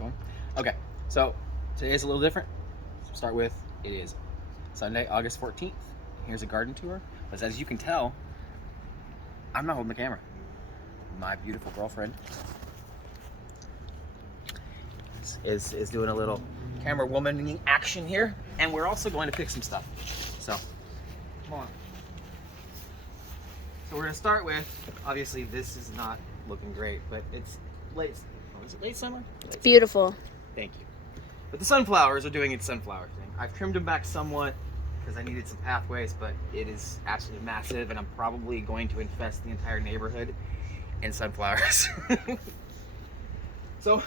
going. Okay, so today's a little different. So start with, it is Sunday, August 14th. Here's a garden tour. But as you can tell, I'm not holding the camera. My beautiful girlfriend is doing a little camera womaning action here. And we're also going to pick some stuff. So, come on. So we're gonna start with, obviously this is not looking great, but it's late, is it late summer? It's beautiful. Thank you. But the sunflowers are doing its sunflower thing. I've trimmed them back somewhat because I needed some pathways, but it is absolutely massive and I'm probably going to infest the entire neighborhood in sunflowers. So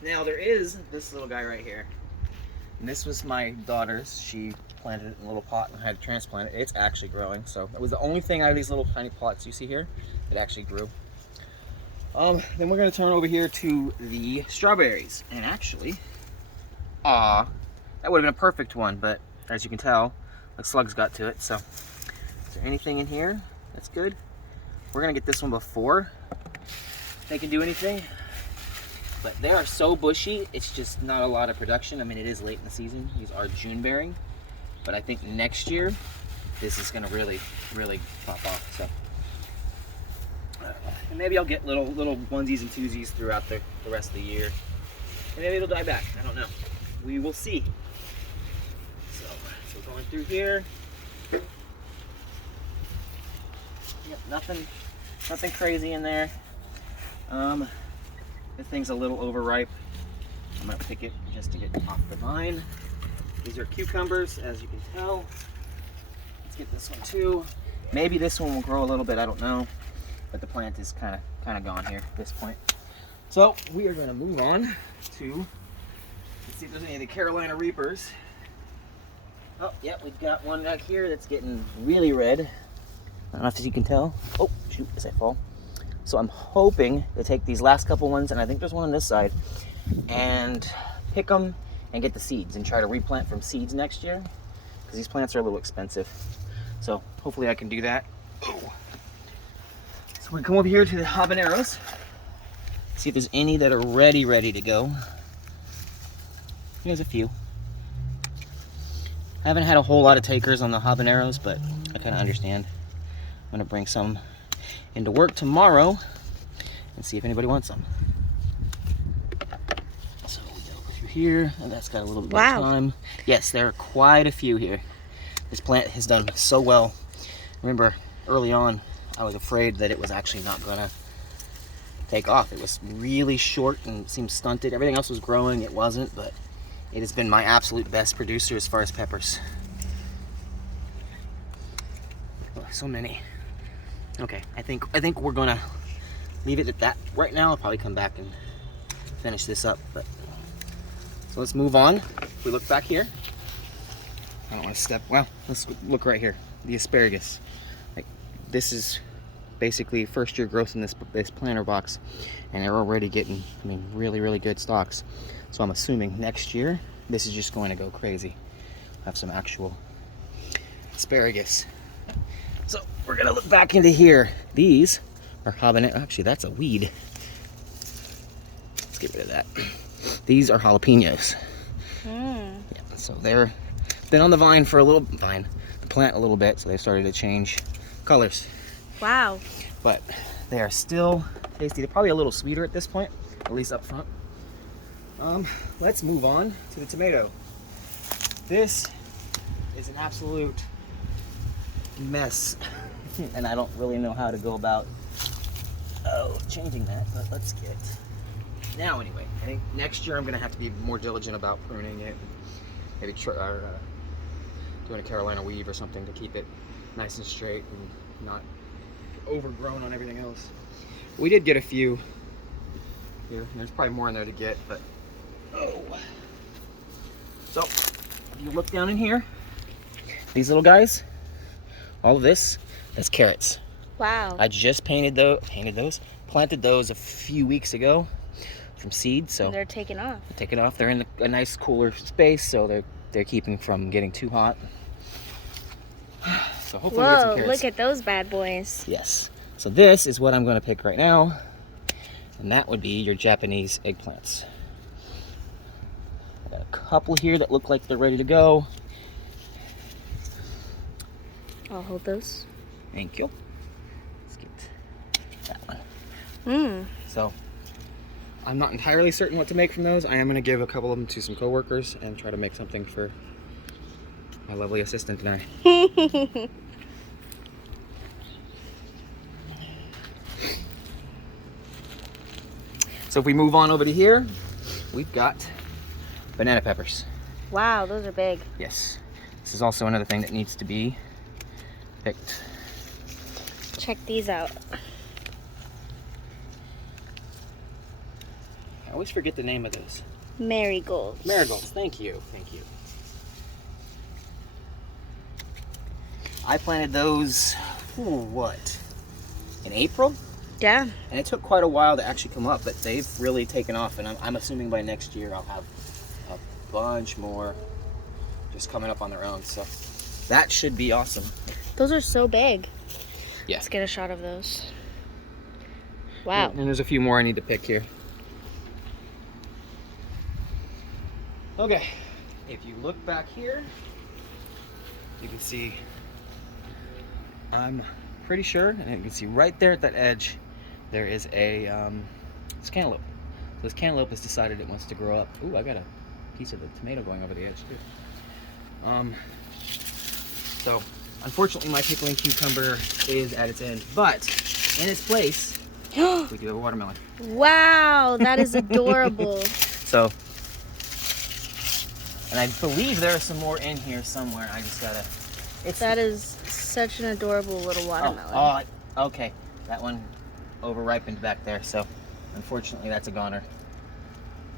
now there is this little guy right here. And this was my daughter's. She planted it in a little pot and had to transplant it. It's actually growing. So that was the only thing out of these little tiny pots you see here that actually grew. Then we're gonna turn over here to the strawberries. And actually, that would have been a perfect one, but as you can tell, the slugs got to it. So is there anything in here that's good? We're gonna get this one before they can do anything. But they are so bushy, it's just not a lot of production. I mean, it is late in the season. These are June bearing. But I think next year, this is gonna really, really pop off. So, and maybe I'll get little onesies and twosies throughout the rest of the year. And maybe it'll die back, I don't know. We will see. So going through here. Yep, nothing crazy in there. This thing's a little overripe. I'm gonna pick it just to get off the vine. These are cucumbers, as you can tell. Let's get this one too. Maybe this one will grow a little bit, I don't know. But the plant is kind of gone here at this point. So we are gonna move on to, let's see if there's any of the Carolina Reapers. Oh, yeah, we've got one back here that's getting really red. I don't know if you can tell. Oh, shoot, as I fall. So I'm hoping to take these last couple ones, and I think there's one on this side, and pick them and get the seeds and try to replant from seeds next year, because these plants are a little expensive. So hopefully I can do that. Oh. So we come over here to the habaneros, see if there's any that are ready to go. There's a few. I haven't had a whole lot of takers on the habaneros, but I kind of understand. I'm gonna bring some into work tomorrow and see if anybody wants some. So we go through here, and that's got a little bit more time. Yes, there are quite a few here. This plant has done so well. Remember, early on, I was afraid that it was actually not gonna take off. It was really short and seemed stunted. Everything else was growing, it wasn't, but it has been my absolute best producer as far as peppers. Oh, so many. Okay, I think we're gonna leave it at that right now. I'll probably come back and finish this up, but so let's move on. If we look back here, I don't want to step. Well, let's look right here. The asparagus. Like, this is basically first year growth in this planter box, and they're already getting, I mean, really good stalks. So I'm assuming next year this is just going to go crazy. Have some actual asparagus. So we're gonna look back into here. These are habanero. Actually, that's a weed. Let's get rid of that. These are jalapenos. Yeah, so they're been on the vine for the plant a little bit, so they started to change colors. Wow. But they are still tasty. They're probably a little sweeter at this point, at least up front. Let's move on to the tomato. This is an absolute mess, and I don't really know how to go about changing that, but let's get now. Anyway, I think next year I'm gonna have to be more diligent about pruning it, maybe doing a Carolina weave or something to keep it nice and straight and not overgrown on everything else. We did get a few here. There's probably more in there to get, but so if you look down in here, these little guys, all of this, that's carrots. Wow. I just planted those a few weeks ago from seed, so they're taking off. They're taking off. They're in a nice cooler space, so they're keeping from getting too hot. So hopefully we get some carrots. Look at those bad boys. Yes. So this is what I'm going to pick right now, and that would be your Japanese eggplants. couple here that look like they're ready to go. I'll hold those. Thank you. Let's get that one. Mmm. So I'm not entirely certain what to make from those. I am going to give a couple of them to some coworkers and try to make something for my lovely assistant and I. So if we move on over to here, we've got banana peppers. Wow, those are big. Yes. This is also another thing that needs to be picked. Check these out. I always forget the name of those. Marigolds. Marigolds, thank you, thank you. I planted those, what, in April? Yeah. And it took quite a while to actually come up, but they've really taken off, and I'm assuming by next year I'll have a bunch more just coming up on their own, so that should be awesome. Those are so big. Yeah. Let's get a shot of those. Wow. And there's a few more I need to pick here. Okay, if you look back here, you can see, I'm pretty sure, and you can see right there at that edge, there is a it's cantaloupe. So this cantaloupe has decided it wants to grow up. Ooh, I got a piece of the tomato going over the edge too. So unfortunately my pickling cucumber is at its end, but in its place, we do have a watermelon. Wow, that is adorable. So, and I believe there are some more in here somewhere. I just gotta. That is such an adorable little watermelon. Oh, okay. That one over ripened back there, so unfortunately that's a goner.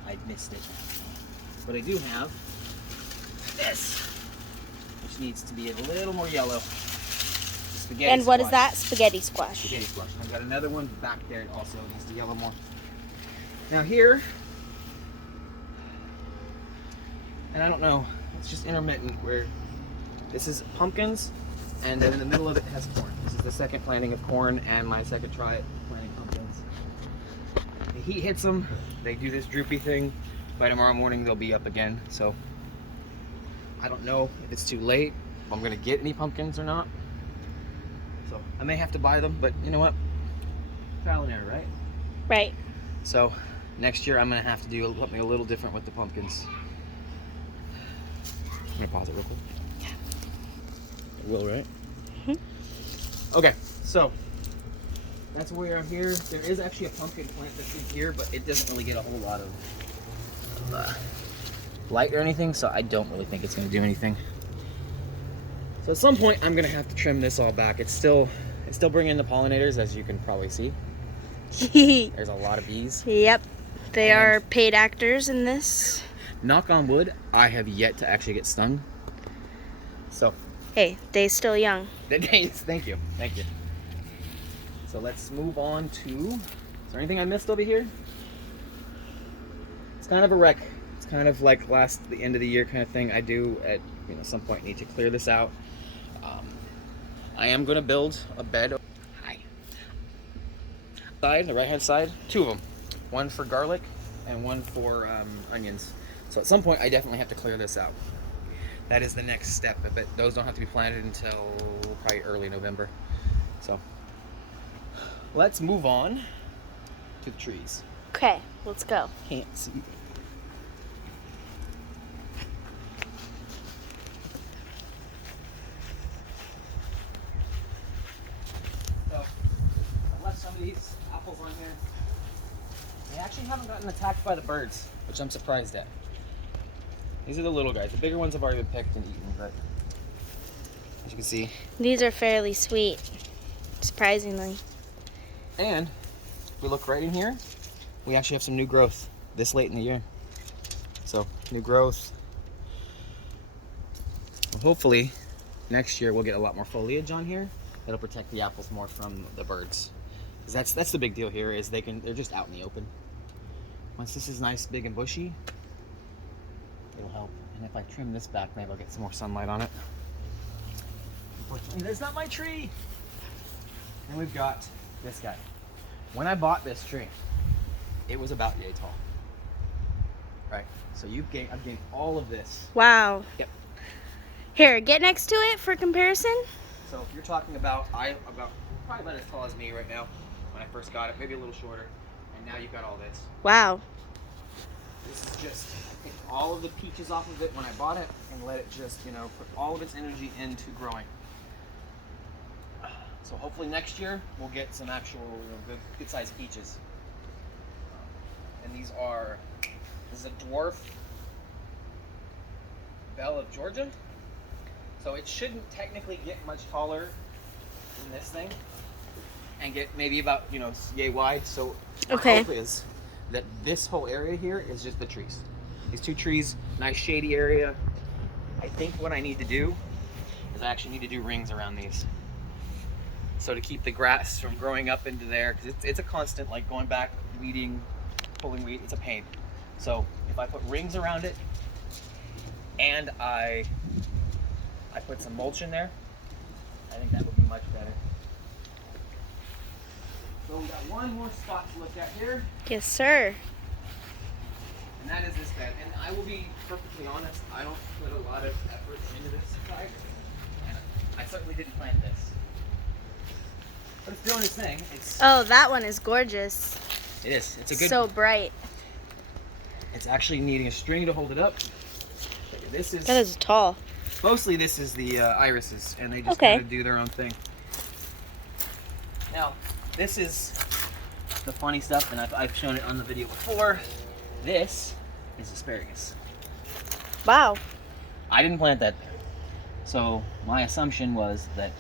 I missed it. But I do have this, which needs to be a little more yellow. Spaghetti And what squash. is that? Spaghetti squash. Spaghetti squash. I've got another one back there. It also needs to yellow more. Now here, and I don't know, it's just intermittent where this is pumpkins, and then in the middle of it has corn. This is the second planting of corn and my second try at planting pumpkins. The heat hits them, they do this droopy thing. By tomorrow morning they'll be up again, so I don't know if it's too late, if I'm gonna get any pumpkins or not. So I may have to buy them, but you know what? Trial and error, right? Right. So next year I'm gonna have to do something a little different with the pumpkins. I'm gonna pause it real quick. Yeah. I will, right? Mm-hmm. Okay, so that's where we are here. There is actually a pumpkin plant that's in here, but it doesn't really get a whole lot of light or anything, so I don't really think it's gonna do anything. So at some point I'm gonna have to trim this all back. It's still bringing in the pollinators, as you can probably see. There's a lot of bees. Yep. They are paid actors in this. Knock on wood, I have yet to actually get stung. So, Hey, day's still young. thank you. So let's move on to, is there anything I missed over here? It's kind of a wreck. It's kind of like the end of the year kind of thing. I do at some point need to clear this out. I am going to build a bed. Side, the right hand side, two of them. One for garlic and one for onions. So at some point I definitely have to clear this out. That is the next step, but those don't have to be planted until probably early November. So let's move on to the trees. Okay, let's go. Can't see. So I left some of these apples on here. They actually haven't gotten attacked by the birds, which I'm surprised at. These are the little guys. The bigger ones have already been picked and eaten, but as you can see. These are fairly sweet, surprisingly. And if we look right in here, we actually have some new growth this late in the year. So new growth. Well, hopefully next year we'll get a lot more foliage on here. That'll protect the apples more from the birds. 'Cause that's the big deal here, is they're just out in the open. Once this is nice, big and bushy, it'll help. And if I trim this back, maybe I'll get some more sunlight on it. Unfortunately, there's not my tree. And we've got this guy. When I bought this tree, it was about yay tall. Right. So I've gained all of this. Wow. Yep. Here, get next to it for comparison. So if you're talking about, probably about as tall as me right now when I first got it, maybe a little shorter, and now you've got all this. Wow. This is just take all of the peaches off of it when I bought it and let it just, put all of its energy into growing. So hopefully next year we'll get some actual good sized peaches. And this is a dwarf Belle of Georgia. So it shouldn't technically get much taller than this thing and get maybe about, yay wide. So Okay. my hope is that this whole area here is just the trees. These 2 trees, nice shady area. I think what I need to do is I actually need to do rings around these. So to keep the grass from growing up into there, because it's a constant, like going back, weeding, pulling weed, it's a pain. So if I put rings around it and I put some mulch in there, I think that would be much better. So we got one more spot to look at here, Yes, sir. and that is this bed. And I will be perfectly honest, I don't put a lot of effort into this side. And I certainly didn't plant this. But it's doing its thing. Oh, that one is gorgeous. It is. It's a good. So bright. It's actually needing a string to hold it up. This is That is tall. mostly this is the irises, and they just Okay. kind of do their own thing. Now, this is the funny stuff, and I've shown it on the video before. This is asparagus. Wow. I didn't plant that there, so my assumption was that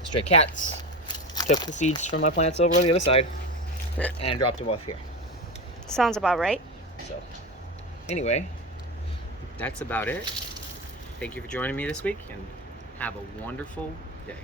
the stray cats took the seeds from my plants over on the other side and dropped them off here. Sounds about right. So, anyway, that's about it. Thank you for joining me this week, and have a wonderful day.